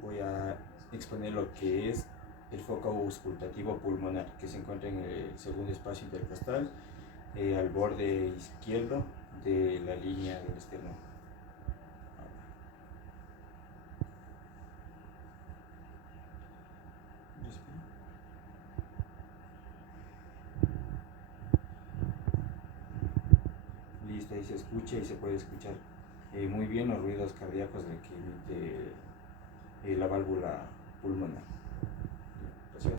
Voy a exponer lo que es el foco auscultativo pulmonar, que se encuentra en el segundo espacio intercostal, al borde izquierdo de la línea del esternón. Listo, ahí se escucha y se puede escuchar muy bien los ruidos cardíacos de que emite la válvula pulmonar.